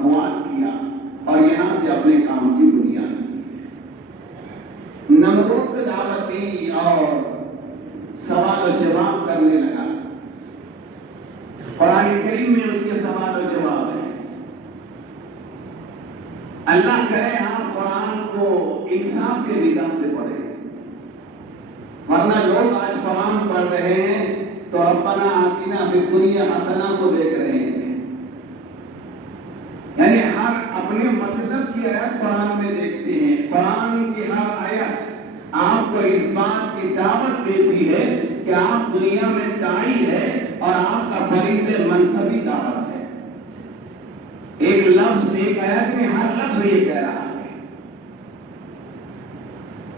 بکوال کیا اور یہاں سے اپنے کام کی بنیاد کی. نمرود کو دعوت دی اور سوال و جواب کرنے لگا. قرآن کریم میں اس کے سوال و جواب ہیں. اللہ کرے آپ قرآن کو انصاف کے نگاہ سے پڑھیں، ورنہ لوگ آج قرآن پڑھ رہے ہیں تو ربنا آتنا فی الدنیا حسنہ کو دیکھ رہے ہیں. یعنی ہر اپنے مطلب کی آیت قرآن میں دیکھتے ہیں. قرآن کی ہر آیت آپ کو اس بات کی دعوت دیتی ہے کہ آپ دنیا میں داعی ہے اور آپ کا فریض منصبی دعوت ہے. ایک لفظ ایک آیت میں ہر لفظ یہ کہہ رہا ہے.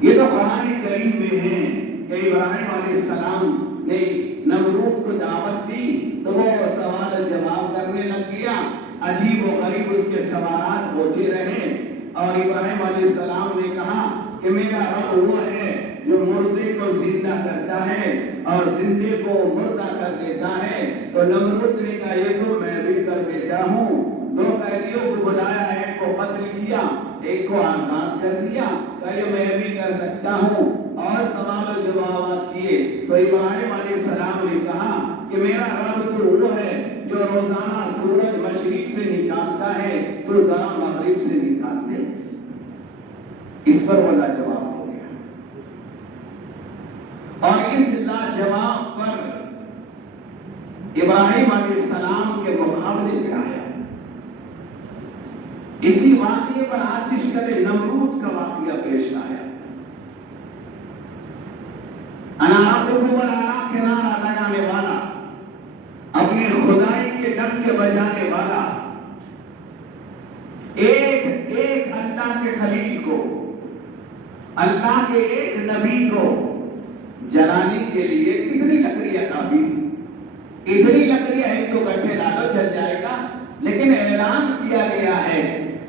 یہ تو قرآن کریم میں ہے کہ ابراہیم علیہ السلام نے نمرود کو دعوت دی تو وہ سوال جواب کرنے لگ گیا. عجیب و غریب اس کے سوالات پوچھے رہے اور ابراہیم علیہ السلام نے کہا کہ میرا رب وہ ہے جو مردے کو زندہ کرتا ہے اور زندے کو مردہ کر دیتا ہے. تو نمرود نے کہا یہ تو میں بھی کر دیتا ہوں. 2 قیدیوں کو بلایا، ایک کو قتل کیا، ایک کو آزاد کر دیا. کہا یہ میں بھی کر سکتا ہوں. اور سوال و جوابات کیے تو ابراہیم علیہ السلام نے کہا کہ میرا رب تو وہ ہے جو روزانہ سورج مشرق سے نکالتا ہے تو ذرا مغرب سے نکال دے. اس پر وہ لاجواب ہو گیا اور اس لاجواب پر ابراہیم علیہ السلام کے مقابلے میں آیا. اسی واقعے پر آتش کرے نمرود کا واقعہ پیش آیا. انا ربکم الاعلی کنارہ لگانے والا، اپنی خدائی کے ڈب کے بجانے والا، ایک اللہ کے خلیل کو، اللہ کے ایک نبی کو جلانے کے لیے کتنی لکڑیاں کافی ہیں؟ اتنی لکڑیاں ایک دو گٹھے ڈالو چل جائے گا. لیکن اعلان کیا گیا ہے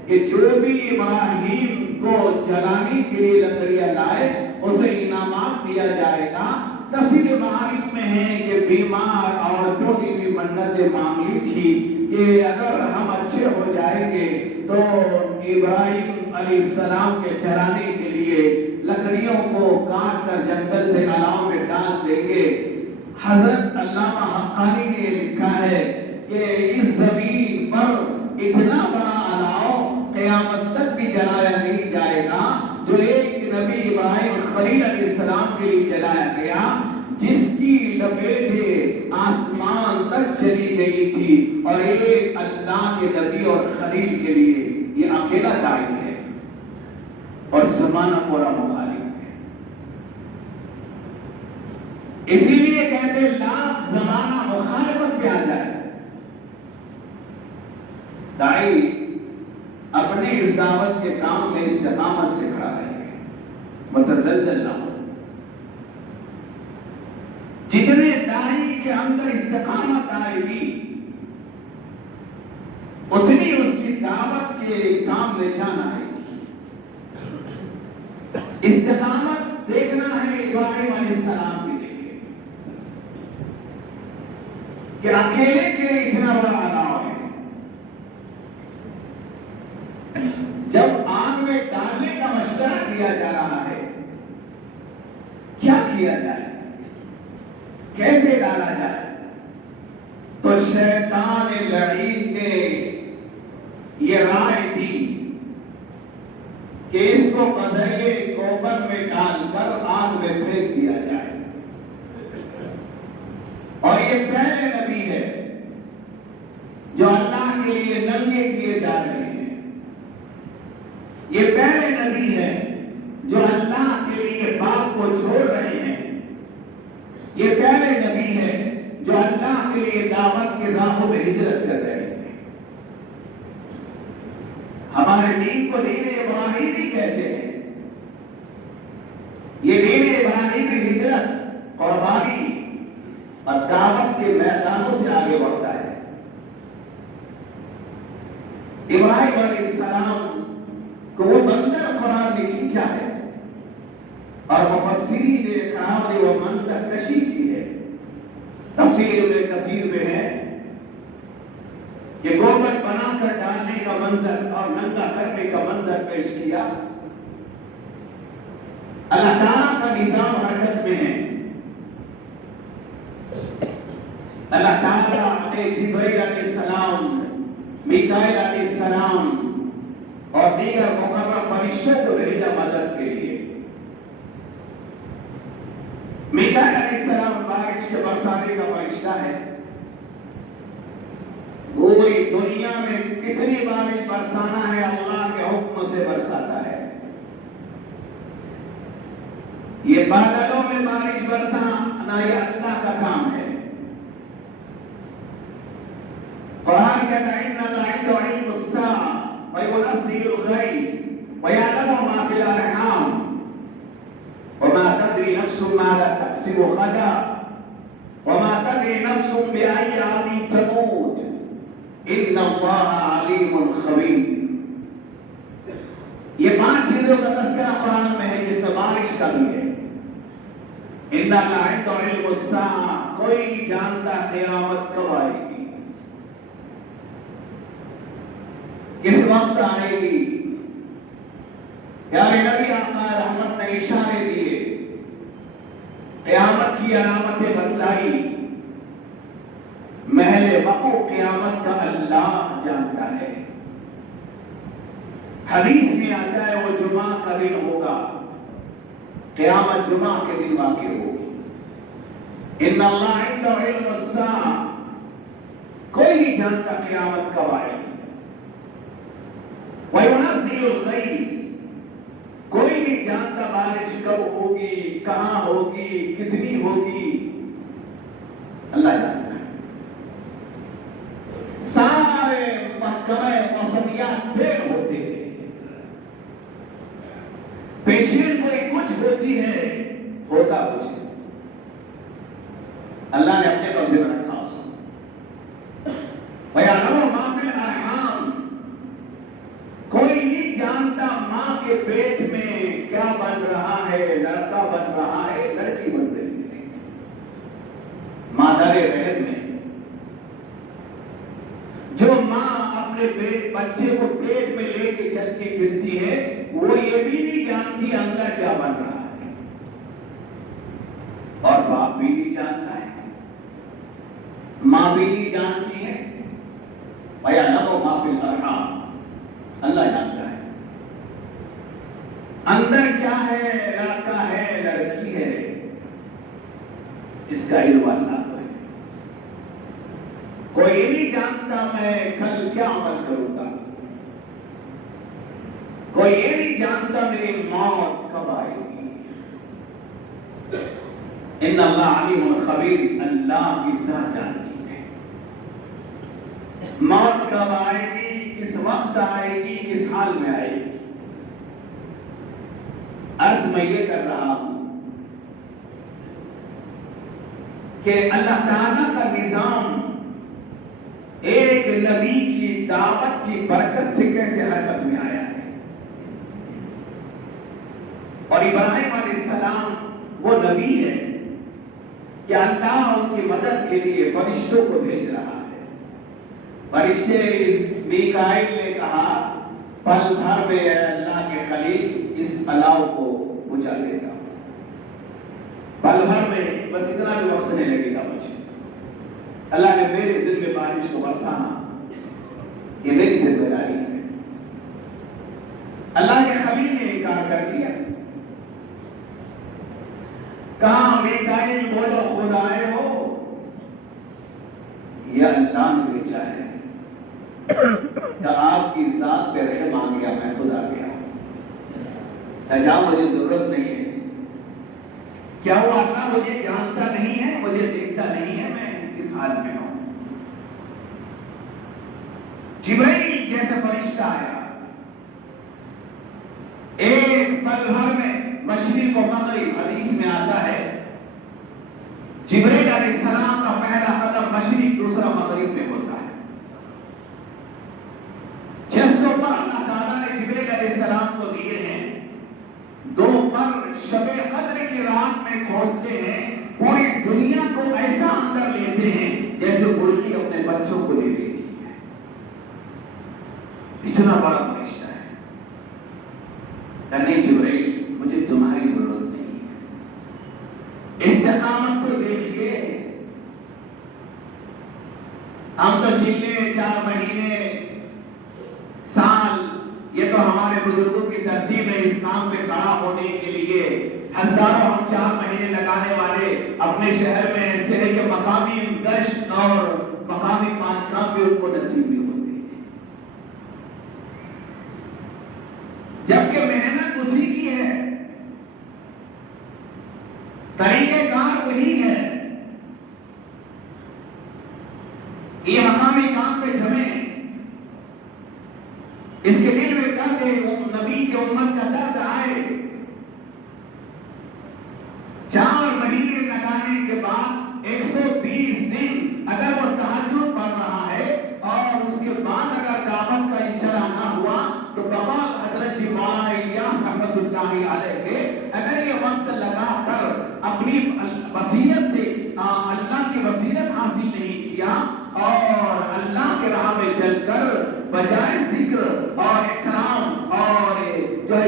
کہ جو بھی ابراہیم کو جلانے کے لیے لکڑیاں لائے اسے انعامات دیا جائے گا. تفسیر معارف میں ہے کہ بیمار عورتوں کی بھی منتیں مانگی تھی کہ اگر ہم اچھے ہو جائیں گے تو ابراہیم علیہ السلام کے جلانے کے لیے لکڑیوں کو کاٹ کر جنگل سے الاؤ میں ڈال دیں گے. حضرت علامہ حقانی نے لکھا ہے کہ اس زمین پر اتنا بڑا الاؤ قیامت تک بھی جلایا نہیں جائے گا جو ایک نبی ابراہیم خلیل علیہ السلام کے لیے جلایا گیا، جس کی لپیٹیں آسمان تک چلی گئی تھی. اور ایک اللہ کے نبی اور خلیل کے لیے یہ اکیلا داعی ہے اور زمانہ پورا مخالف ہے. اسی لیے کہتے لاکھ زمانہ مخالفت پہ آ جائے داعی اپنے اس دعوت کے کام میں استقامت سے کھڑا رہے، متزلزل نہ ہو. جتنے داعی کے اندر استقامت آئے گی اتنی اس کی دعوت کے کام میں جان آئے گی. استقامت دیکھنا ہے ابراہیم علیہ السلام کی دیکھے کہ اکیلے کے اتنا بڑا الاؤ ہے. جب آگ میں ڈالنے کا مشورہ کیا جا رہا ہے کیا کیا جائے، کیسے ڈالا جائے، تو شیطان لعین نے یہ رائے دی کہ اس کو بذریعہ گوبر میں ڈال کر آگ میں پھینک دیا جائے. اور یہ پہلے نبی ہے جو اللہ کے لیے ننگے کیے جا رہے ہیں. یہ پہلے نبی ہے جو اللہ کے لیے باپ کو چھوڑ رہے ہیں. یہ پہلے نبی ہے جو اللہ کے لیے دعوت کے راہوں میں ہجرت کر رہے ہیں. ہمارے دین کو دین ابراہیمی کہتے ہیں. یہ دین ابراہیمی ہجرت قربانی اور دعوت کے میدانوں سے آگے بڑھتا ہے. ابراہیم علیہ السلام کو وہ بندر قرآن نے کھینچا ہے اور مفسرین کرام نے وہ منظر کشی کی ہے. تفسیر ابن کثیر میں ہے کہ گوبر بنا کر ڈالنے کا منظر اور ننگا کرنے کا منظر پیش کیا. اللہ تعالیٰ کا نظام حرکت میں ہے. اللہ تعالیٰ نے جبرائیل علیہ السلام، میکائیل علیہ السلام اور دیگر مقرر فرشتوں کو بھیجا مدد کے لیے. میکائیل علیہ السلام بارش کے برسانے کا فرشتہ ہے. پوری دنیا میں کتنی بارش برسانا ہے اللہ کے حکم سے برساتا ہے. یہ بادلوں میں بارش برسانا یہ اللہ کا کام ہے. قرآن کہتا ہے ان اللہ عنده علم الساعة وينزل الغيث ويعلم ما في الأرحام وما تدري نفس ماذا تكسب غدا وما تدري نفس بأي أرض تموت ان اللہ علیم خبیر. یہ 5 چیزوں کا تذکرہ قرآن میں ہے جس میں بارش کا بھی ہے. ان اللہ عنده علم الساعة، کوئی نہیں جانتا قیامت کب آئے گی، کس وقت آئے گی. پیارے نبی آقا رحمت نے اشارے دیے، قیامت کی علامتیں بتلائی. محل وقوع قیامت کا اللہ جانتا ہے. حدیث میں آتا ہے وہ جمعہ کا دن ہوگا، قیامت جمعہ کے دن واقع ہوگی. ان اللہ عنده علم الساعة، کوئی نہیں جانتا قیامت کب آئے گی. وَيُنَزِّلُ الْغَيْثَ، کوئی نہیں جانتا بارش کب ہوگی، کہاں ہوگی، کتنی ہوگی، اللہ جانتا ہے. سارے محکمہ موسمیات فیل ہوتے ہیں، پیشین کوئی کچھ ہوتی ہے، ہوتا کچھ ہے. اللہ نے اپنے قبضے میں رکھا اس کو. وَيَعْلَمُ مَا فِي الْأَرْحَامِ، کوئی نہیں جانتا ماں کے پیٹ میں کیا بن رہا ہے، لڑکا بن رہا ہے، لڑکی بن رہی ہے. مادر رحم میں جو ماں اپنے بچے کو پیٹ میں لے کے چلتی پھرتی ہے، وہ یہ بھی نہیں جانتی اندر کیا بن رہا ہے. اور باپ بھی نہیں جانتا ہے، ماں بھی نہیں جانتی ہے. وَيَعْلَمُ مَا فِي الْأَرْحَامِ، اللہ جانتا ہے اندر کیا ہے، لڑکا ہے، لڑکی ہے، اس کا علم اللہ کو ہے. کوئی یہ نہیں جانتا میں کل کیا عمل کروں گا، کوئی یہ نہیں جانتا میری موت کب آئے گی. ان اللہ علیم خبیر، اللہ کی ذات جانتی ہے موت کب آئے گی، کس وقت آئے گی، کس حال میں آئے گی. عرض میں یہ کر رہا ہوں کہ اللہ تعالیٰ کا نظام ایک نبی کی دعوت کی برکت سے کیسے حرکت میں آیا ہے. اور ابراہیم علیہ السلام وہ نبی ہے کہ اللہ ان کی مدد کے لیے فرشتوں کو بھیج رہا ہے. فرشتے میکائیل نے کہا پل بھر میں اے اللہ کے خلیل اس الاؤ کو بجھا دیتا ہوں. پل بھر میں، بس اتنا بھی وقت نہیں لگے گا مجھے. اللہ نے میرے ذمہ بارش کو برسانا، یہ میری ذمہ داری ہے. اللہ کے خلیل نے انکار کر دیا. کہاں میکائیل بولو خود آئے ہو، یہ اللہ نے بھیجا ہے. کہ آپ کی ذات پہ رحم آ گیا، میں خود آ گیا. سجا مجھے ضرورت نہیں ہے. کیا وہ اللہ مجھے جانتا نہیں ہے، مجھے دیکھتا نہیں ہے میں کس حال میں ہوں. جبرائیل جیسے فرشتہ آیا، ایک پل بھر میں مشرق و مغرب، حدیث میں آتا ہے جبرائیل علیہ السلام کا پہلا قدم مشرق، دوسرا مغرب میں ہوتا ہے. جس پر اللہ تعالیٰ نے جبرائیل علیہ السلام کو دیے ہیں، 2 پر شب قدر کی رات میں کھولتے ہیں، پوری دنیا کو ایسا اندر لیتے ہیں جیسے مرغی اپنے بچوں کو لے لیتی ہے. اتنا بڑا فرشتہ ہے. نہیں جبرائیل مجھے تمہاری ضرورت نہیں ہے. استقامت تو دیکھیے. ہم تو چلے 4 مہینے سال، یہ تو ہمارے بزرگوں کی ترتیب ہے اس کام پہ کھڑا ہونے کے لیے. ہزاروں ہم 4 مہینے لگانے والے اپنے شہر میں ایسے ہیں کہ مقامی گشت اور مقامی 5 کام بھی ان کو نصیب نہیں ہوتے ہیں، جبکہ محنت اسی کی ہے، طریقہ کار وہی ہے. یہ مقامی کام پہ جمیں، اس کے دل میں درد ہے، نبی کی امت کا درد آئے. 4 مہینے لگانے کے بعد 120 دن اگر وہ تہجد پڑھ رہا ہے اور اس کے بعد اگر دعوت کا انشاء نہ ہوا تو بقول حضرت جی مولانا الیاس رحمت اللہ علیہ کے اگر یہ وقت لگا کر اپنی بصیرت سے اللہ کی بصیرت حاصل نہیں کیا اور اللہ کے راہ میں چل کر بجائے ذکر اور اکرام اور جو ہے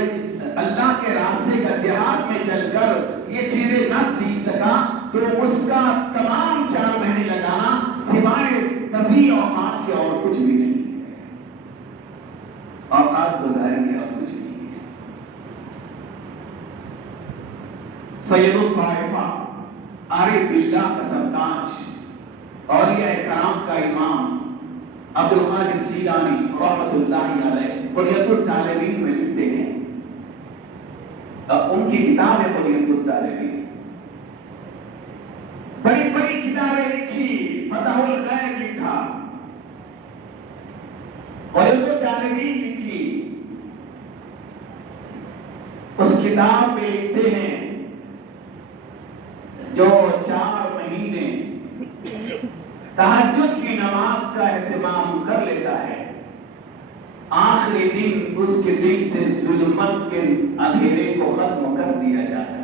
اللہ کے راستے کا جہاد میں چل کر یہ چیزیں نہ سیکھ سکا تو اس کا تمام 4 مہینے لگانا سوائے تضییع اوقات کے اور کچھ بھی نہیں ہے. اوقات گزاری ہے اور کچھ نہیں ہے. سید الطائفہ عارف باللہ کا سرتاج، اولیاء کرام کا امام عبد القادر جیلانی رحمت اللہ علیہ بنیۃ الطالبین میں لکھتے ہیں، ان کی کتاب ہے بنیۃ الطالبین. بڑی بڑی کتابیں لکھی، فتح الغیب لکھا، بنیۃ الطالبین لکھی. اس کتاب میں لکھتے ہیں جو 4 مہینے تہجد کی نماز کا اہتمام کر لیتا ہے، آخری دن اس کے دل سے ظلمت کے اندھیرے کو ختم کر دیا جاتا ہے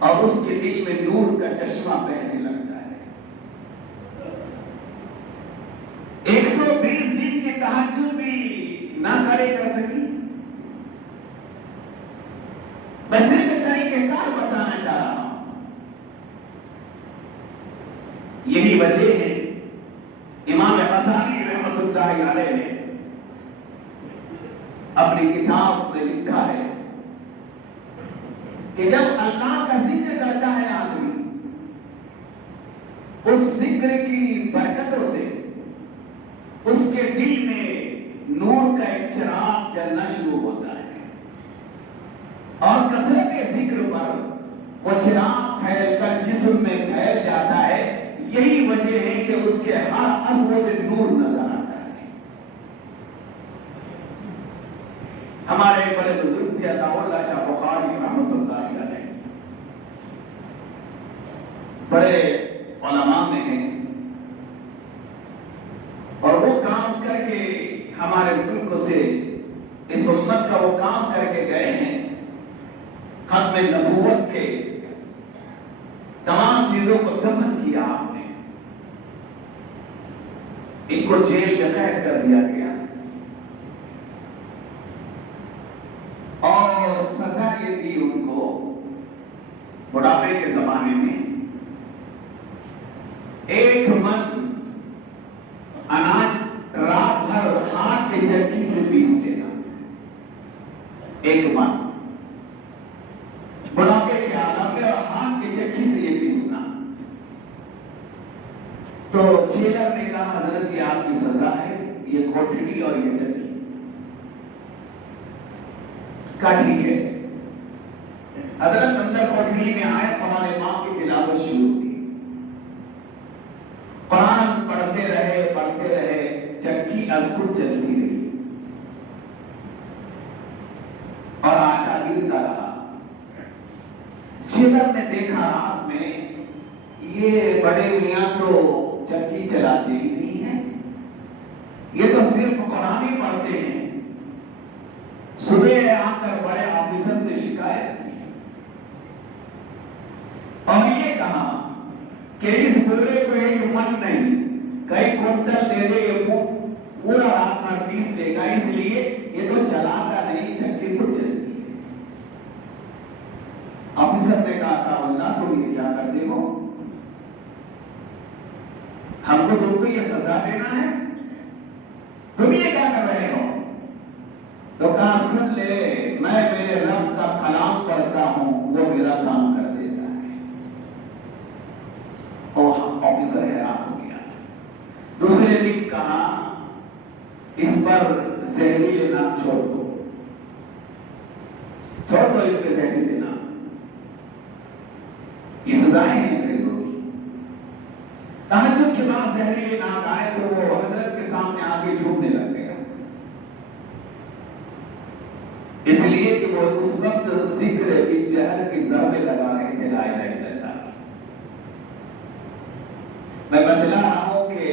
اور اس کے دل میں نور کا چشمہ بہنے لگتا ہے. 120 دن کی تہجد بھی نہ کھڑے کر سکی. میں صرف طریقہ کار بتانا چاہ رہا ہوں. یہی وجہ ہے امام غزالی رحمت اللہ علیہ نے اپنی کتاب میں لکھا ہے کہ جب اللہ کا ذکر کرتا ہے آدمی، اس ذکر کی برکتوں سے اس کے دل میں نور کا ایک چراغ جلنا شروع ہوتا ہے اور کثرت ذکر پر وہ چراغ پھیل کر جسم میں پھیل جاتا ہے. یہی وجہ ہے کہ اس کے ہر عضو میں نور نظر آتا ہے. ہمارے بڑے بزرگ تھے عطا اللہ شاہ بخاری رحمت اللہ علیہ، بڑے علماء میں ہیں اور وہ کام کر کے ہمارے ملک سے اس امت کا وہ کام کر کے گئے ہیں. ختم نبوت کے تمام چیزوں کو دفن کیا آپ نے، ان کو جیل میں قید کر دیا گیا اور سزا یہ دی ان کو بڑھاپے کے زمانے میں 1 من اناج رات بھر ہاتھ کے چکی سے پیس دینا. 1 من بڑھاپے کے عالم میں اور ہاتھ کے چکی سے یہ پیسنا. تو جیلر نے کہا حضرت یہ آپ کی سزا ہے، یہ کوٹڑی اور یہ چکی. کہا ٹھیک ہے. حضرت اندر کوٹڑی میں آئے، قرآن پاک کی تلاوت شروع کی، قرآن پڑھتے رہے، چکی از خود چلتی رہی اور آٹا گرتا رہا. جیلر نے دیکھا رات میں یہ بڑے میاں تو چکی چلاتے ہی نہیں ہیں، یہ تو صرف قرآن ہی پڑھتے ہیں. صبح آ کر بڑے آفیسر سے شکایت کی اور یہ کہا کہ اس بوڑھے کو 1 من نہیں کئی کنٹل دے دے یہ پورا رات بھر پیس لے گا، اس لیے یہ تو چلاتا نہیں، چکی خود چلتی ہے۔ آفیسر نے کہا تھا اللہ تم یہ کیا کرتے ہو، ہم کو تم کو یہ سزا دینا ہے، تم یہ کیا کر رہے ہو؟ تو کہا سن لے، میں میرے رب کا کلام پڑھتا ہوں، وہ میرا کام کر دیتا ہے۔ آفیسر حیران ہو گیا۔ دوسرے دن کہا اس پر زہریلے نام چھوڑ دو، چھوڑ دو اس پہ زہریلے نام، یہ سزائیں ہیں انگریزوں کی۔ تہجد کے بعد زہریلے نام آئے تو وہ حضرت کے سامنے آ کے جھومنے لگ گیا، اس لیے کہ وہ اس وقت ذکر بالجہر کی ضربیں لگا رہے تھے لا الہ الا اللہ کی۔ میں بتلا رہا ہوں کہ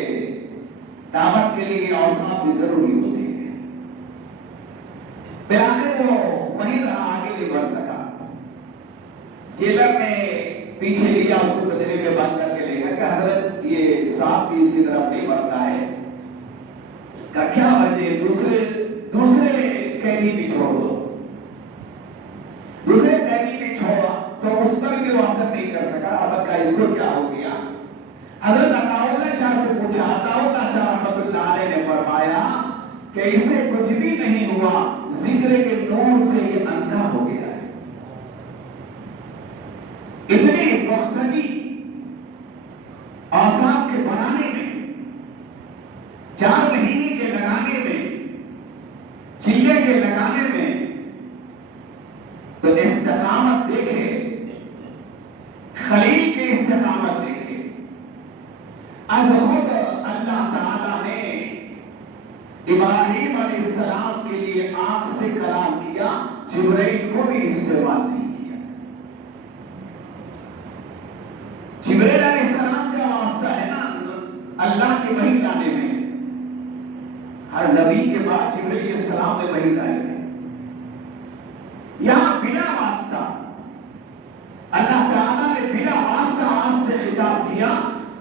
دعوت کے لیے اوصاف بھی ضروری ہوتی ہے۔ بآخر وہ وہیں رہا، آگے نہیں بڑھ سکا۔ جیلر نے پیچھے لیا، اس کو بدلے میں بند کر کے لے گیا کہ حضرت یہ سانپ بھی اس کی طرف نہیں بڑھتا ہے، کہ کیا وجہ، دوسرے قیدی بھی چھوڑ دو۔ دوسرے قیدی نے چھوڑا تو اس پر بھی وہ اثر نہیں کر سکا۔ اب کا اس کو کیا ہو گیا؟ حضرت عطا اللہ شاہ سے پوچھا، عطا اللہ شاہ رحمت اللہ علیہ نے فرمایا کہ اسے کچھ بھی نہیں ہوا، ذکر کے نور سے یہ اندھا ہو گیا ہے۔ اتنی پختگی اوصاف کے بنانے میں، 4 مہینے کے لگانے میں، چلے کے لگانے میں، تو استقامت دیکھے، خلیل کے استقامت دیکھے۔ از خود اللہ تعالیٰ نے ابراہیم علیہ السلام کے لیے آنکھ سے کلام کیا، جبرائیل کو بھی استعمال نہیں کیا۔ جبرائیل علیہ السلام کا واسطہ ہے نا اللہ کی وحی لانے میں، ہر نبی کے بعد جبرائیل علیہ السلام نے وحی لائی ہے۔ یہاں بنا واسطہ اللہ تعالیٰ نے بنا واسطہ آنکھ سے خطاب کیا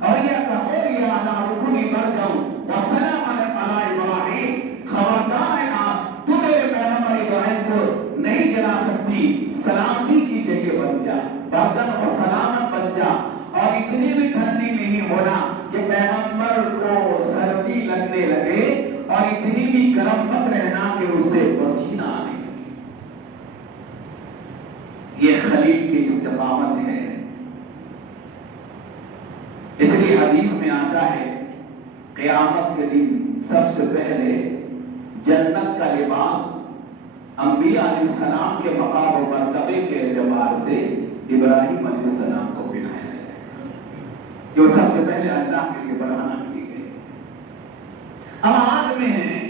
اور یہ کہو یا نارکونی برکم وسلام علی ابراہیم، خبردار ہے آپ، تو میرے پیغمبر ابراہیم کو نہیں جلا سکتی، سلامتی کی جگہ بن جا، بردن و سلامت بن جا، اور اتنی بھی ٹھنڈی نہیں ہونا کہ پیغمبر کو سردی لگنے لگے، اور اتنی بھی گرم مت رہنا کہ اسے پسینہ آنے لگے۔ یہ خلیل کی استقامت ہے۔ اس لیے حدیث میں آتا ہے قیامت کے دن سب سے پہلے جنت کا لباس انبیاء علیہ السلام کے مقام و مرتبے کے اعتبار سے ابراہیم علیہ السلام کو پہنایا جائے گا، جو سب سے پہلے اللہ کے لیے بنانا کی گئی۔ اب آگ میں ہیں،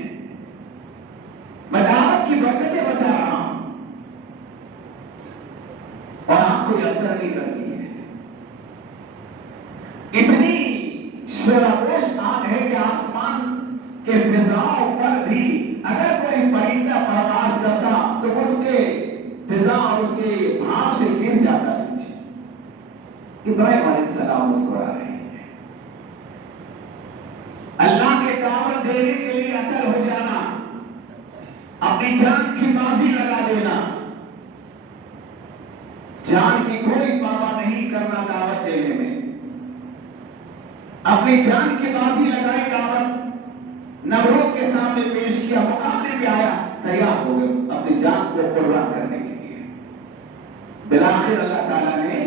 میں دعوت کی برکتیں بتا رہا ہوں اور آپ کو یہ اثر نہیں کرتی ہے۔ اتنی شرابوش آگ ہے کہ آسمان کے فضاؤں پر بھی اگر کوئی پرندہ پرواز کرتا تو اس کے فضا اور اس کے بھاپ سے گر جاتا نیچے۔ ابراہیم علیہ السلام اس کو آ رہے ہیں، اللہ کے دعوت دینے کے لیے عطل ہو جانا، اپنی جان کی بازی لگا دینا، جان کی کوئی پرواہ نہیں کرنا دعوت دینے میں، اپنی جان کی بازی لگائی، دعوت نبرود کے سامنے پیش کیا، مقابلے میں آیا، تیار ہو گئے اپنی جان کو قربان کرنے کے لیے۔ بالآخر اللہ تعالیٰ نے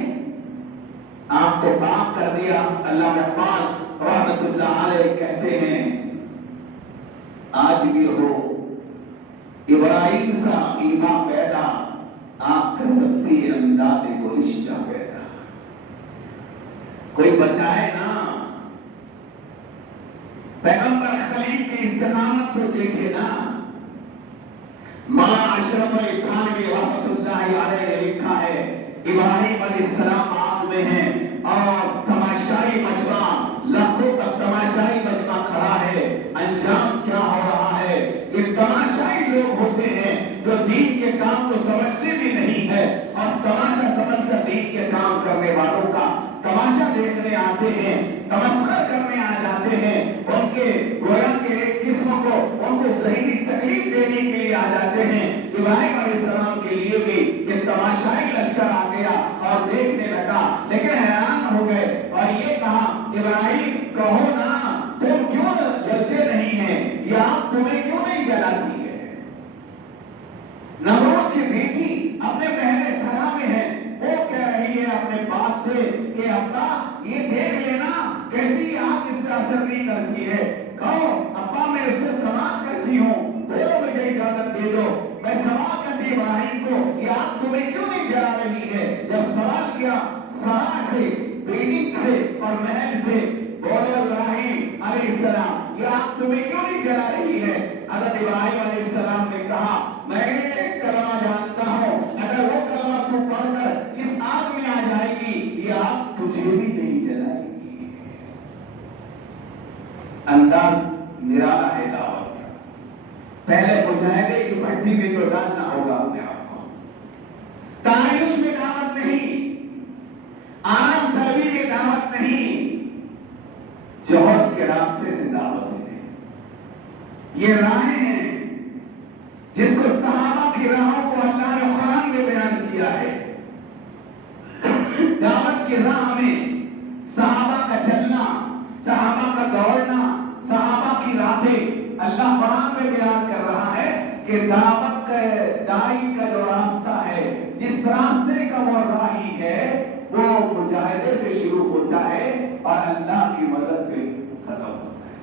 آپ کو پاک کر دیا۔ علامہ اقبال رحمت اللہ علیہ کہتے ہیں آج بھی ہو ابراہیم سا ایمان پیدا، آپ کر سکتی ہے امداد گلشتہ پیدا۔ کوئی بتائے نا، پیغمبر خلیل کی استقامت تو دیکھے نا۔ مولانا اشرف علی تھانوی رحمت اللہ علیہ نے لکھا ہے ابراہیم علیہ السلام آگ میں ہیں اور تماشائی مجمع، لاکھوں تک تماشائی مجمع کھڑا ہے، انجام کیا ہو رہا ہے؟ یہ تماشائی لوگ ہوتے ہیں جو دین کے کام کو سمجھتے بھی نہیں ہے اور تماشا سمجھ کر دین کے کام کرنے والوں کا تماشا دیکھنے آتے ہیں۔ تمسخر کرنے آ جاتے ہیں، ان کے گویا کے ایک قسم کو ان کو ذہنی تکلیف دینے کے لیے آ جاتے ہیں۔ ابراہیم علیہ السلام کے لیے بھی یہ تماشائی لشکر آ گیا اور دیکھنے لگا، لیکن حیران ہو گئے اور یہ کہا ابراہیم کہو نا تم کیوں جلتے نہیں ہیں یا تمہیں کیوں نہیں جلاتی ہے؟ نمرود کی بیٹی اپنے پہلے سرا میں ہے، وہ کہہ رہی ہے اپنے باپ سے کہ ابا یہ دیکھ لینا کیسی آگ اس پہ اثر نہیں کرتی ہے، کہو ابا میں اس سے سوال کرتی ہوں، بولو مجھے اجازت دے دو میں سوال کرتی ابراہیم کو یہ آگ تمہیں کیوں نہیں جلا رہی ہے؟ جب سوال کیا سرا سے، بلڈنگ سے اور محل سے، بولو ابراہیم علیہ السلام یہ آگ تمہیں کیوں نہیں جلا رہی ہے؟ حضرت ابراہیم علیہ السلام نے کہا میں ایک کلمہ جانتا ہوں، اگر وہ کلمہ تو پڑھ کر اس آگ میں آ جائے گی یہ آگ تجھے بھی نہیں جلائے گی۔ انداز نرالا ہے دعوت کا، پہلے مجاہدے کی بھٹی میں تو ڈالنا ہوگا اپنے آپ کو، تعیش میں دعوت نہیں، آرام طلبی میں دعوت نہیں، جوہد کے راستے سے دعوت ہے۔ یہ راہیں ہیں جس کو صحابہ کی راہوں کو اللہ نے قرآن میں بیان کیا ہے۔ دعوت کی راہ میں صحابہ کا چلنا، صحابہ کا دوڑنا، صحابہ کی راہیں اللہ قرآن میں بیان کر رہا ہے کہ دعوت کا دائی کا جو راستہ ہے، جس راستے کا وہ راہی ہے وہ مجاہدے سے شروع ہوتا ہے اور اللہ کی مدد پہ ختم ہوتا ہے۔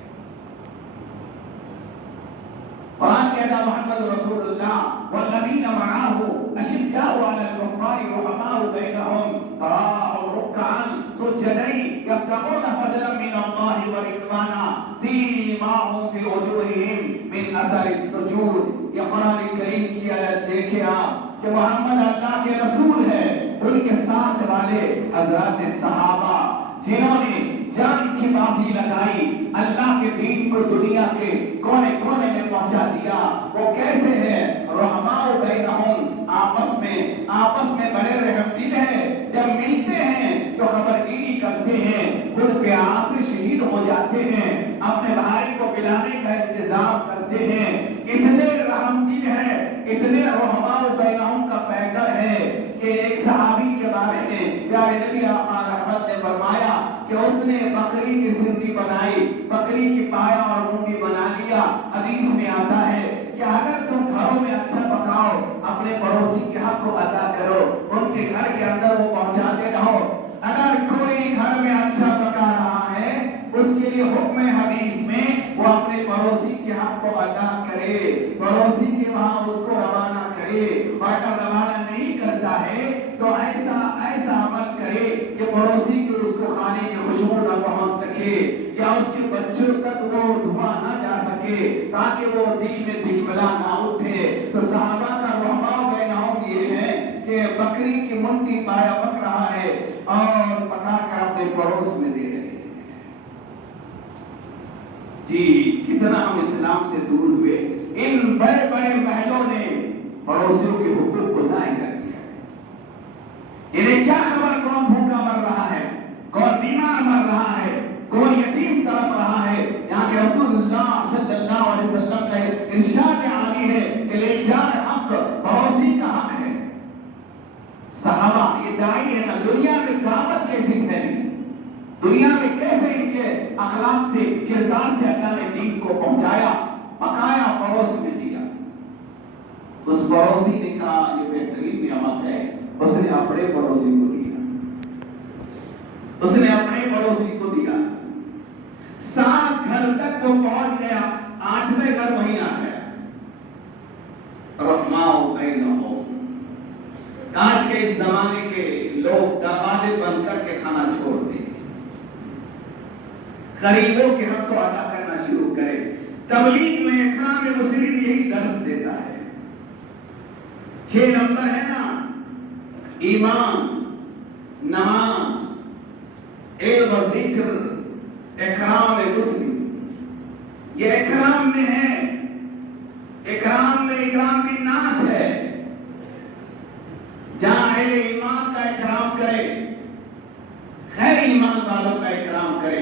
قرآن کہتا محمد رسول اللہ والذین معاہ اشداء علی الکفار رحماء بینہم تراہم رکعا سجدا یبتغون فضلا من اللہ ورضوانا سیماہم فی وجوہہم من اثر السجود۔ یہ قرآن کریم کی آیت دیکھیں آپ کہ محمد اللہ کے رسول ہے، ان کے ساتھ والے حضرات صحابہ جنہوں نے جان کی بازی لگائی، اللہ کے دین کو دنیا کے کونے کونے میں پہنچا دیا، وہ کیسے ہیں؟ رحماء بینہم، آپس میں بڑے رحم دل ہے، جب ملتے ہیں تو خبرگیری کرتے ہیں، خود پیاس سے شہید ہو جاتے ہیں، اپنے بھائی کو پلانے کا انتظام کرتے ہیں، اتنے رحم دل ہے، اتنے رحماء بینہم کا پیکر ہے کہ ایک صحابی کے بارے میں پیارے نبی آقا رحمت نے فرمایا کہ اس نے بکری کی سرنی بنائی، بکری کی پایا اور مونڈی بنا لیا۔ حدیث میں آتا ہے کہ اگر تم گھروں میں اچھا پکاؤ، اپنے پڑوسی کے حق کو ادا کرو، ان کے گھر کے اندر وہ پہنچاتے رہو۔ اگر کوئی گھر میں اچھا پکا رہا ہے اس کے لیے حکم حدیث میں وہ اپنے پڑوسی کے حق کو ادا کرے، پڑوسی کے وہاں اس کو روانہ کرے، اور اگر روانہ نہیں کرتا ہے تو ایسا عمل کرے کہ پڑوسی کے اس کو کھانے کی خوشبو نہ پہنچ سکے یا اس کے بچوں تک وہ دھواں نہ جا سکے تاکہ وہ دل میں دلملا نہ اٹھے۔ تو صحابہ کا رحماء بینہم یہ ہے کہ بکری کی منڈی پایا پک رہا ہے اور پکا کر اپنے پڑوس میں دے رہے ہیں۔ جی کتنا ہم اسلام سے دور ہوئے، ان بڑے بڑے محلوں نے پڑوسیوں کے حقوق کو ضائع کر دیا ہے۔ انہیں کیا خبر کون بھوکا مر رہا ہے، کون بیمار مر رہا ہے، کون یتیم تڑپ رہا ہے؟ یہاں کے رسول اللہ صلی اللہ علیہ وسلم کا ارشاد عالی ہے کہ للجار حق، پڑوسی کا حق ہے۔ صحابہ یہ دائی ہے نا، دنیا میں دعوت کیسی پھیلی، دنیا میں کیسے ان کے اخلاق سے، کردار سے اللہ نے دین کو پہنچایا، پکایا، پڑوس میں دیا۔ اس پڑوسی نے کہا یہ بہترین نعمت ہے، اس نے اپنے پڑوسی کو دیا، اس نے اپنے پڑوسی کو دیا۔ 7 گھر تک وہ پہنچ گیا، 8ویں گھر وہیں آ گیا۔ رحماء بینہم، کاش کے اس زمانے کے لوگ دروازے بند کر کے کھانا چھوڑ دیں، غریبوں کے حق کو ادا کرنا شروع کرے۔ تبلیغ میں اکرام مسلم یہی درس دیتا ہے۔ 6 نمبر ہے نا، ایمان، نماز، علم و ذکر، اکرام مسلم، یہ اکرام میں ہے، اکرام میں اکرام بالناس ہے، جہاں اہل ایمان کا اکرام کرے، خیر ایمان والوں کا اکرام کرے۔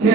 6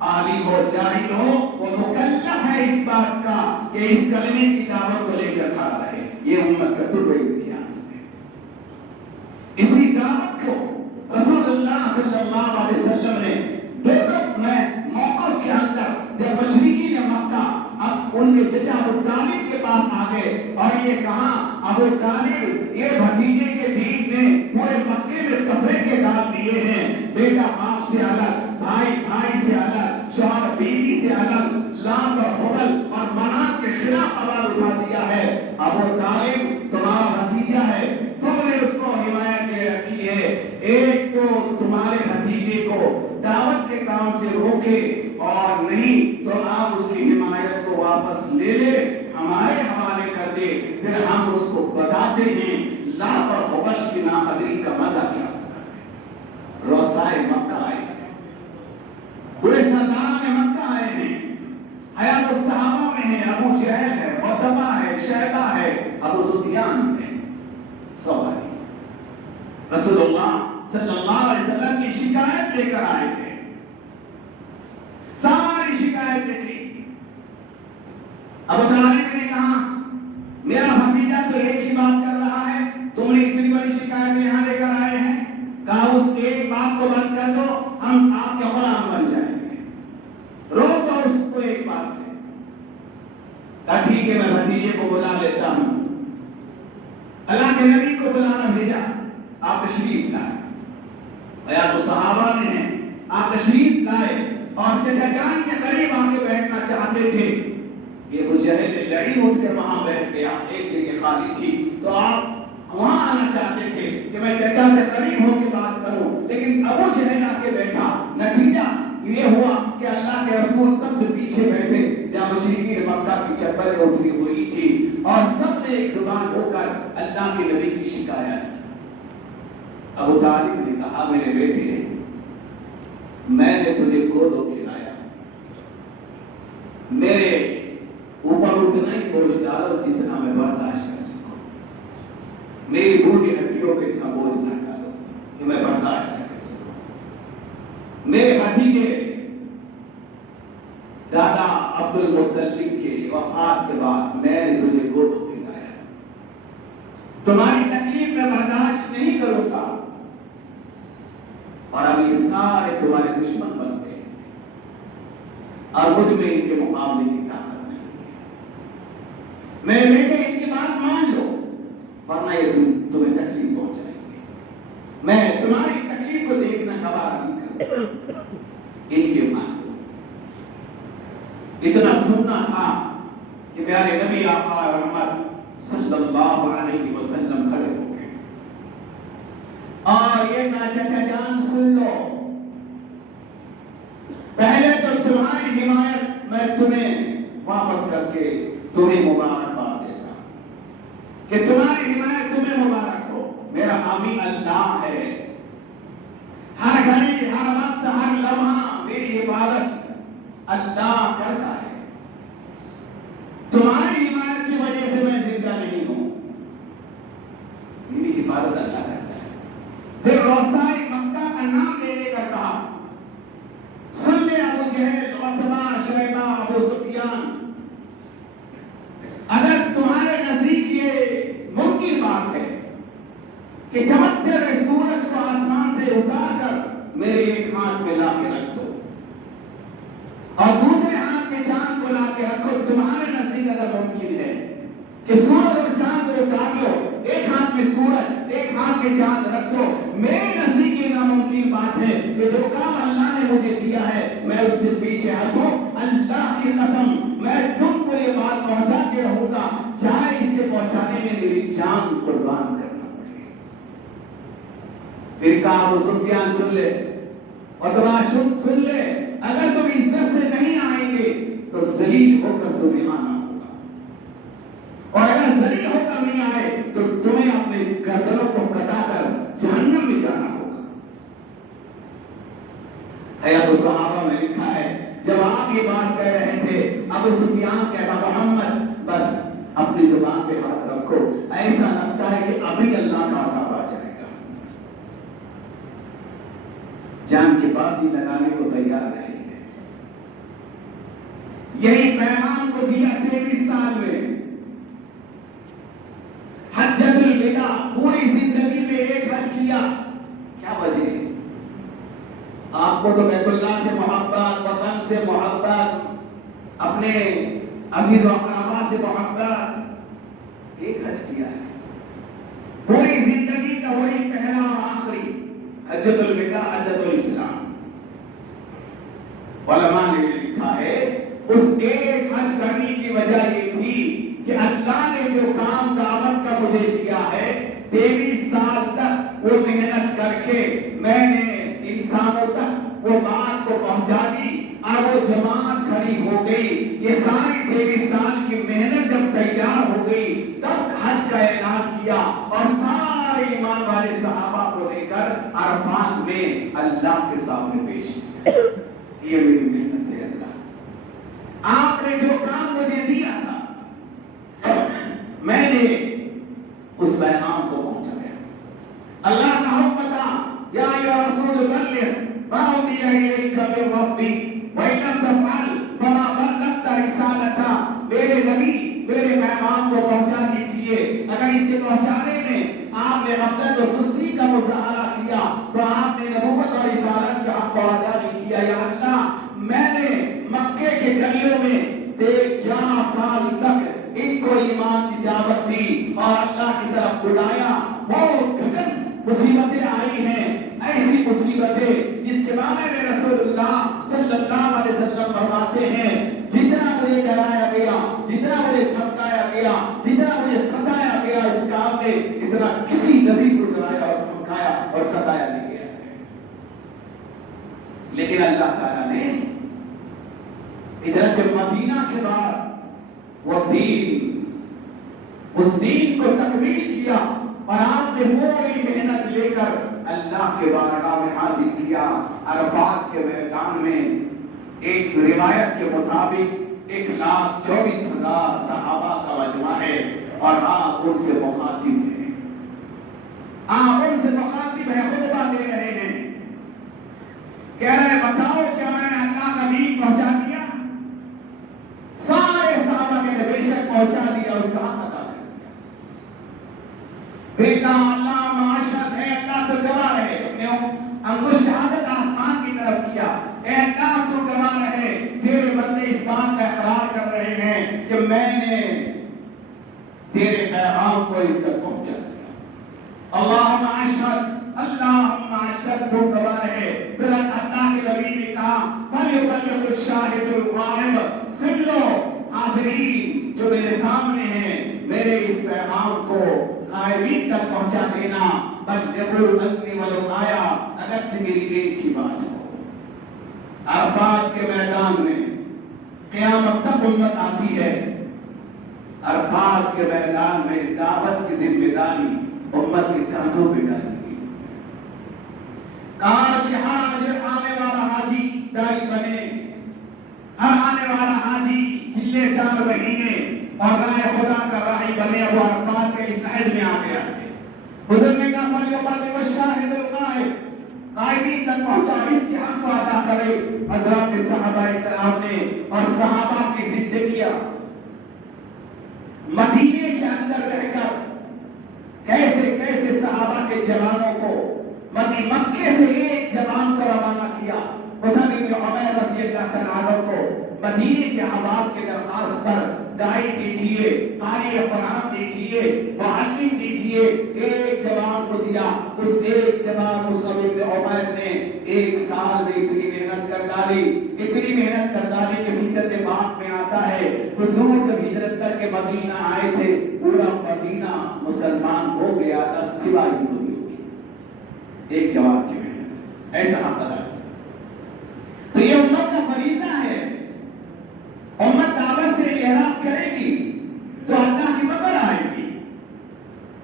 عالم ہو جاہل ہو وہ مکلف ہے اس بات کا کہ اس کلمے کی دعوت کو لے کر کھڑا رہے. یہ امت کا طب امتیاز ہے. اسی دعوت کو رسول اللہ صلی اللہ علیہ وسلم نے بیٹھک میں موقف کے اندر جب مشرقین مکہ اب ان کے چچا ابو طالب کے پاس آ گئے اور یہ کہا ابو طالب یہ بھتیجے کے دین نے پورے مکے میں تفریقے ڈال دیے ہیں. بیٹا باپ سے الگ, بھائی بھائی سے الگ, شوہر بیوی سے الگ, لات اور حبل اور منات کے خلاف آواز اٹھا دیا ہے. ابو طالب تمہارا بھتیجا ہے, تم نے اس کو حمایت دے رکھی ہے. ایک تو تمہارے بھتیجے کو دعوت کے کام سے روکے اور نہیں تو آپ اس کی حمایت کو واپس لے لے, ہمارے حوالے کر دے, پھر ہم اس کو بتاتے ہیں لات اور حبل کی ناقدری کا مزہ کیا ہوتا ہے. روسائے مکہ آئے ہیں, بڑے سرداران مکہ آئے ہیں, حیات الصحابہ میں ہیں, ابو جہل ہے, عتبہ ہے, شیبہ ہے, ابو سفیان ہے, سب آئے. رسول اللہ صلی اللہ علیہ وسلم کی شکایت لے کر آئے ہیں, ساری شکایت لکھی. ابو طالب نے کہا میرا بھتیجا تو ایک ہی بات کر رہا ہے, تم نے اتنی بڑی شکایت یہاں لے کر آئے ہیں. کہا اس ایک بات کو بند کر دو, ہم آپ کے غلام بن جائیں گے. روک دو اس کو ایک بات سے. کہا ٹھیک ہے میں بھتیجے کو بلا لیتا ہوں. اللہ کے نبی کو بلانا بھیجا, آپ تشریف لائے. حیات الصحابہ میں ہیں, آپ تشریف لائے اور چچا جان کے قریب آ کے بیٹھنا چاہتے تھے. یہ ابو جہل لڑی اٹھ کر وہاں بیٹھ گیا, ایک جگہ خالی تھی تو آپ وہاں آنا چاہتے تھے کہ میں چچا سے قریب ہو کے بات کروں, لیکن ابو جہل آ کے بیٹھا. نتیجہ یہ ہوا کہ اللہ کے رسول سب سے پیچھے بیٹھے جہاں مشرقین مکہ کی چپلیں اٹھی ہوئی تھی اور سب نے ایک زبان ہو کر اللہ کے نبی کی شکایت کی. ابو طالب نے کہا میرے بیٹے میں نے تجھے گودو کھلایا, میرے اوپر اتنا ہی بوجھ ڈالو جتنا میں برداشت کر سکوں. میری بوڑھی ہڈیوں پہ اتنا بوجھ نہ ڈالو کہ میں برداشت نہ کر سکوں. میرے بھتیجے دادا عبد المطلب کے وفات کے بعد میں نے تجھے گودو کھلایا, تمہاری تکلیف میں برداشت نہیں کروں گا. اور اب یہ سارے تمہارے دشمن بن گئے اور مجھ میں ان کے مقابلے کی طاقت نہیں ہے. میرے بیٹے ان کی بات مان لو ورنہ یہ تمہیں تکلیف پہنچائیں گے. میں تمہاری تکلیف کو دیکھنا گوارا نہیں کروں. ان کی مان لو. اتنا سننا تھا کہ پیارے نبی آقا رحمت صلی اللہ علیہ وسلم کھڑے ہو گئے اور یہ کہا چچا جان سن لو, پہلے تو تمہاری حمایت میں تمہیں واپس کر کے تمہیں مبارکباد دیتا کہ تمہاری حمایت تمہیں مبارک ہو. میرا حامی اللہ ہے, ہر گھڑی ہر وقت ہر لمحہ میری حفاظت اللہ کرتا ہے. تمہاری حمایت کی وجہ سے میں زندہ نہیں ہوں, میری حفاظت اللہ کرتا ہے. پھر روسائے مکہ کا نام لینے کا کہا, سن لے ابو جہل, عتبہ, شیبہ, ابو سفیان, اگر تمہارے نزدیک یہ ممکن بات ہے کہ چمکتے ہوئے سورج کو آسمان سے اتار کر میرے ایک ہاتھ میں لا کے رکھ دو اور دوسرے ہاتھ میں چاند کو لا کے رکھو, تمہارے نزدیک اگر ممکن ہے کہ سورج اور چاند کو اتار لو, ایک ہاتھ میں سورج ایک ہاتھ میں چاند رکھ دو, میرے نزدیک یہ ناممکن بات ہے کہ جو کام اللہ نے مجھے دیا ہے میں اس سے پیچھے ہٹوں. اللہ کی قسم میں تم کو یہ بات پہنچاتے رہوں گا چاہے اسے پہنچانے میں میری جان قربان کرنا پڑے. پھر کہا ابو سفیان سن لے, عتبہ سن لے, اگر تم عزت سے نہیں آئیں گے تو ذلیل ہو کر تمہیں آنا ہوگا, اور اگر ذلیل ہو کر نہیں آئے تو تمہیں اپنے گردنوں کو کٹا کر جہنم میں جانا ہوگا. حیات الصحابہ میں لکھا ہے جب آپ یہ بات کہہ رہے تھے ابو سفیان کہتا محمد بس اپنی زبان پہ ہاتھ رکھو, ایسا لگتا ہے کہ ابھی اللہ کا عذاب آ جائے گا. جان کی بازی لگانے کو تیار نہیں ہے. یہی پیغام کو دیا 23 سال میں، حجۃ الوداع، پوری زندگی میں ایک حج کیا. کیا وجہ؟ آپ کو تو بیت اللہ سے محبت، وطن سے محبت، اپنے عزیز و اقربا سے محبت، ایک حج کیا ہے. پوری زندگی کا وہی پہلا اور آخری حجۃ الوداع، حجۃ الاسلام. علماء نے لکھا ہے اس ایک حج کرنے کی وجہ یہ تھی کہ اللہ نے جو کام دعوت کا مجھے دیا ہے، 23 سال تک وہ محنت کر کے میں نے انسانوں تک وہ بات کو پہنچا دی، اور وہ جماعت کھڑی ہو گئی. یہ ساری 23 سال کی محنت جب تیار ہو گئی تب حج کا اعلان کیا، اور سارے ایمان والے صحابہ کو لے کر عرفات میں اللہ کے سامنے پیش کیا. یہ میری محنت ہے اللہ، آپ نے جو کام مجھے دیا تھا میں نے اس پیغام کو پہنچایا. اللہ کا حکم تھا یا ایھا رسول بلغ ما انزل الیک من ربک وان لم تفعل فما بلغت رسالتہ. میرے نبی میرے پیغام کو پہنچا دیجیے. اگر اسے پہنچانے میں آپ نے غفلت و سستی کا مظاہرہ کیا تو آپ نے نبوت اور رسالت کے حق کو ادا نہیں کیا. یا اللہ، میں نے مکے کے گلیوں میں 11 سال تک ان کو ایمان کی دعوت دی اور اللہ کی طرف بلایا. بہت گھٹن مصیبتیں آئی ہیں، ایسی مصیبتیں جس کے بارے میں رسول اللہ صلی اللہ علیہ وسلم فرماتے ہیں جتنا مجھے ڈرایا گیا، جتنا مجھے دھمکایا گیا، جتنا مجھے ستایا گیا اس کام میں، اتنا کسی نبی کو ڈرایا اور دھمکایا اور ستایا نہیں گیا. لیکن اللہ تعالیٰ نے ہجرت مدینہ کے بعد وہ دین، اس دین کو تکمیل کیا، اور آپ نے پوری محنت لے کر اللہ کے بارگاہ میں حاضر کیا. عرفات کے میدان میں ایک روایت کے مطابق 1,24,000 صحابہ کا مجمع ہے، اور آپ ان سے مخاطب ہیں. آپ ان سے مخاطب ہیں، خطبہ دے رہے ہیں، کہہ رہے ہیں بتاؤ کیا میں نے اللہ کا دین پہنچا دیا؟ سارے صحابہ کہتے ہیں بے شک پہنچا دیا، اس کا حق ادا کر دیا. پھر کہا اللہ معاشرت ہے، اللہ تو گواہ ہے. اپنے انگشت شہادت آسمان کی طرف کیا، اے اللہ تو گواہ رہے، تیرے بندے اس بات کا اقرار کر رہے ہیں کہ میں نے تیرے پیغام کو ان تک پہنچا دیا. اللہم اشہد، اللہم اشہد تو گواہ رہے. پھر اللہ کے نبی نے کہا فلیبلغ الشاہد الغائب، سن لو حاضرین جو میرے سامنے ہیں، میرے اس پیغام کو غائبین تک پہنچا دینا. بلغوا انی ولو آیا، اگرچہ میری ایک ہی بات ہو. عرفات کے میدان میں قیامت تک امت آتی ہے. عرفات کے میدان میں دعوت کی ذمہ داری امت کے کاندھوں پہ ڈالی گئی. کاش آج آنے والا حاجی دائی بنے، ہر آنے والا حاجی چلے 4 مہینے اور رائے خدا کا راہی بنے. وہ عرفات کے اس عہد میں آ گیا ہے. حضور نے کہا فلیبلغ الشاہد الغائب، غائبین تک پہنچا، اس کے حق کو ادا کرے. حضرات صحابہ کرام نے اور صحابہ کی زندگیاں مدینے کے اندر رہ کر کیسے کیسے صحابہ کے جوانوں کو مکے سے ایک جوان کو روانہ کیا. مصعب بن عمیر رضی اللہ تعالیٰ عنہ کو مدینے کے احباب کے درخواست پر داعی دیجیے، قاری قرآن دیجیے، معلم دیجیے. ایک جوان کو دیا. اس ایک جوان مصعب بن عمیر نے 1 سال میں اتنی محنت کر ڈالی، اتنی محنت کر ڈالی کہ سیرت پاک میں آتا ہے حضور جب ہجرت کر کے مدینہ آئے تھے پورا مدینہ مسلمان ہو گیا تھا سوائے یہودیوں کی. ایک جوان کی محنت ایسا حق ادا. تو یہ امت کا فریضہ ہے. امت دعوت سے اعراض کرے گی تو اللہ کی مدد آئے گی.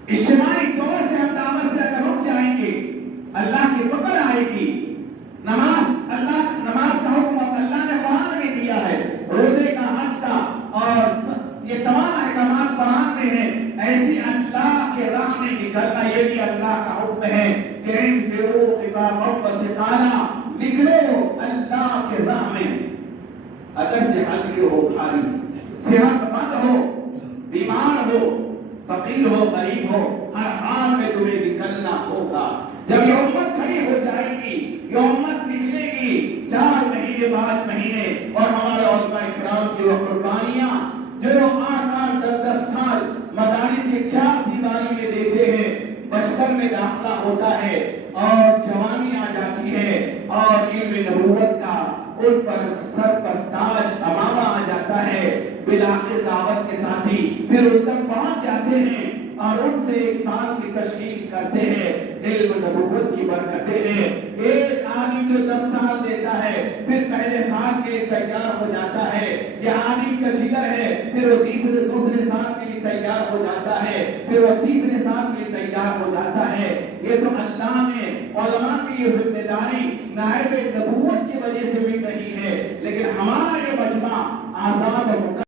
اجتماعی طور سے ہم دعوت سے اگر رک جائیں گے اللہ کی پکڑ آئے گی. نماز کا حکم اللہ نے قرآن میں دیا ہے، روزے کا، حج کا، اور یہ تمام احکامات قرآن میں ہیں. ایسی اللہ کے راہ میں نکلنا یہ بھی اللہ کا حکم ہے کہ انفروا خفافا وثقالا، نکلو اللہ کے راہ میں. اگرچہ ہلکے ہو بھاری، صحت مند ہو بیمار ہو فقیر ہو غریب ہو، ہر حال میں تمہیں نکلنا ہوگا۔ جب یہ امت کھڑی ہو جائے گی، یہ امت نکلے گی 4 مہینے 5 مہینے، اور ہمارے علماء اکرام کی وہ قربانیاں جو 8 10 سال مدارس کے 4 دیواری میں دیتے ہیں، بچپن میں داخلہ ہوتا ہے اور جوانی آ جاتی ہے اور علم نبوت کا ان پر سر پر تاج امامہ آ جاتا ہے، بالآخر دعوت کے ساتھی پھر ان تک پہنچ جاتے ہیں اور ان سے 1 سال کی تشکیل کرتے ہیں۔ علم نبوت کی برکتیں ہیں۔ ایک عالم جو 10 سال دیتا ہے پھر پہلے سال کے لیے تیار ہو جاتا ہے، یہ عالم کا جگر ہے، پھر وہ دوسرے سال کے لیے تیار ہو جاتا ہے، پھر وہ تیسرے سال کے لیے تیار ہو جاتا ہے۔ یہ تو اللہ نے علماء کی یہ ذمہ داری نائب نبوت کی وجہ سے بھی نہیں ہے، لیکن ہمارا یہ مجمع آزاد اور